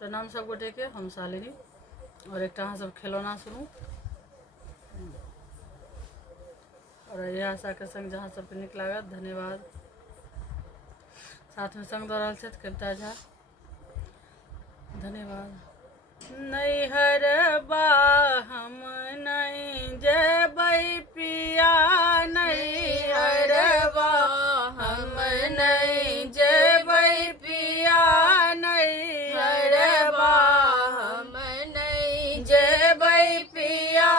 प्रणाम सब गोटे के। हम शालिनी और एक अहाँ सब खिलौना सुनू और यह आशा के संग जहाँ सबके निक लागत। धन्यवाद। साथ में संग दऽ रहल छथि कविता झा। धन्यवाद। नैहर बा हम नहीं जेबै पिया, नैहर बा हम नहीं जेबै पिया, नैहर बा हम नहीं जेबै पिया।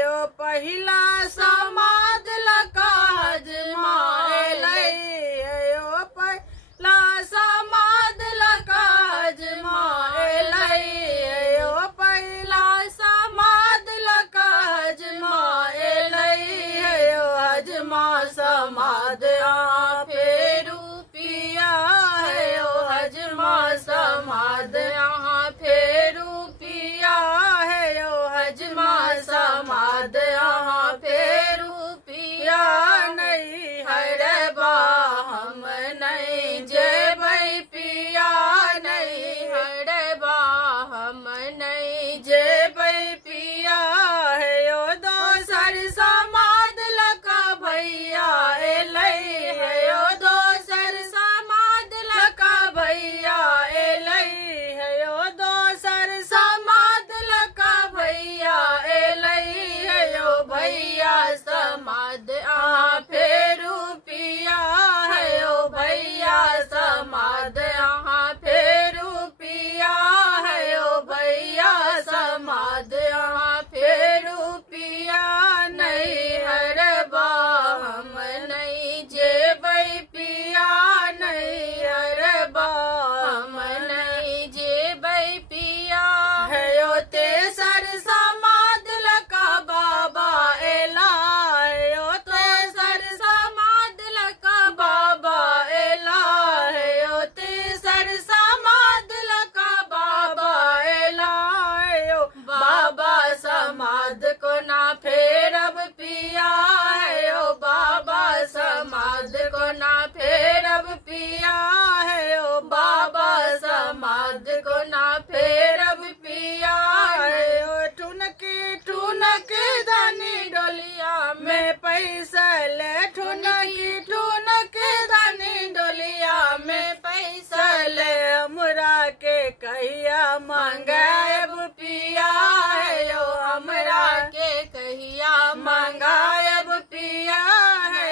यो पहिला समाद लकाज माएलै, यो पहिला समाद लकाज माएलै, यो पहिला समाद लकाज माएलै, यो हजमा समाद आ फेरू पिया, यो हजमा समाद आ फेरू पिया, यो हजमा समाद आ फेरू पिया। नैहर बा हम नहीं जेबै पिया, नैहर बा हम नहीं जेबै पिया। यो दोसर समाद लका भैया एलै, यो दोसर समाद लका भैया एलै, यो दोसर समाद लका भैया एलै, यो भैया समाद आ फेरू पिया, यो भैया समाद आ फेरू पिया, यो भैया समाद आ फेरू पिया। नैहर बा हम नहीं जेबै पिया, नैहर बा हम नहीं जेबै पिया। यो तेसर समाद लका बाबा एला, यो तेसर समाद लका बाबा एला, यो तेसर समाद लका बाबा एला, यो बाबा समाद को ना फेरब पिया, यो बाबा समाद को ना फेरब पिया, यो बाबा समाद को ना फेरब पिया। यो ठुनकी ठुनक धनी डोलिया में पैसा ले, ठुनकी ठुनक धनी डोलिया में पैसा ले, हमरा के कहिया मंगाएब पिया, यो हमरा के कहिया मंगाएब पिया,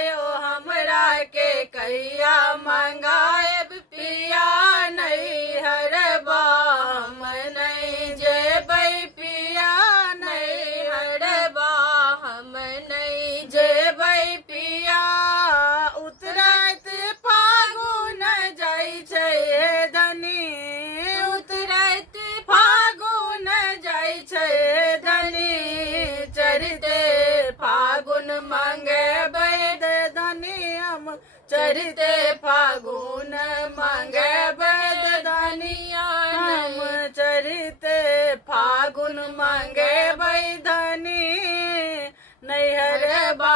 यो हमरा के कहिया मंगाएब पिया। नैहर बा हम नहीं जेबै पिया, नैहर बा हम नहीं जेबै पिया। उतरैत फागुन जाइ छै हे धनी, उतरैत फागुन जाइ छै हे धनी, चढ़ते फागुन मंगेबै दे धनी हम, चढ़ते फागुन मंगेबै दे धनिया हम, चढ़ते फागुन मंगेबै धनी। नैहर बा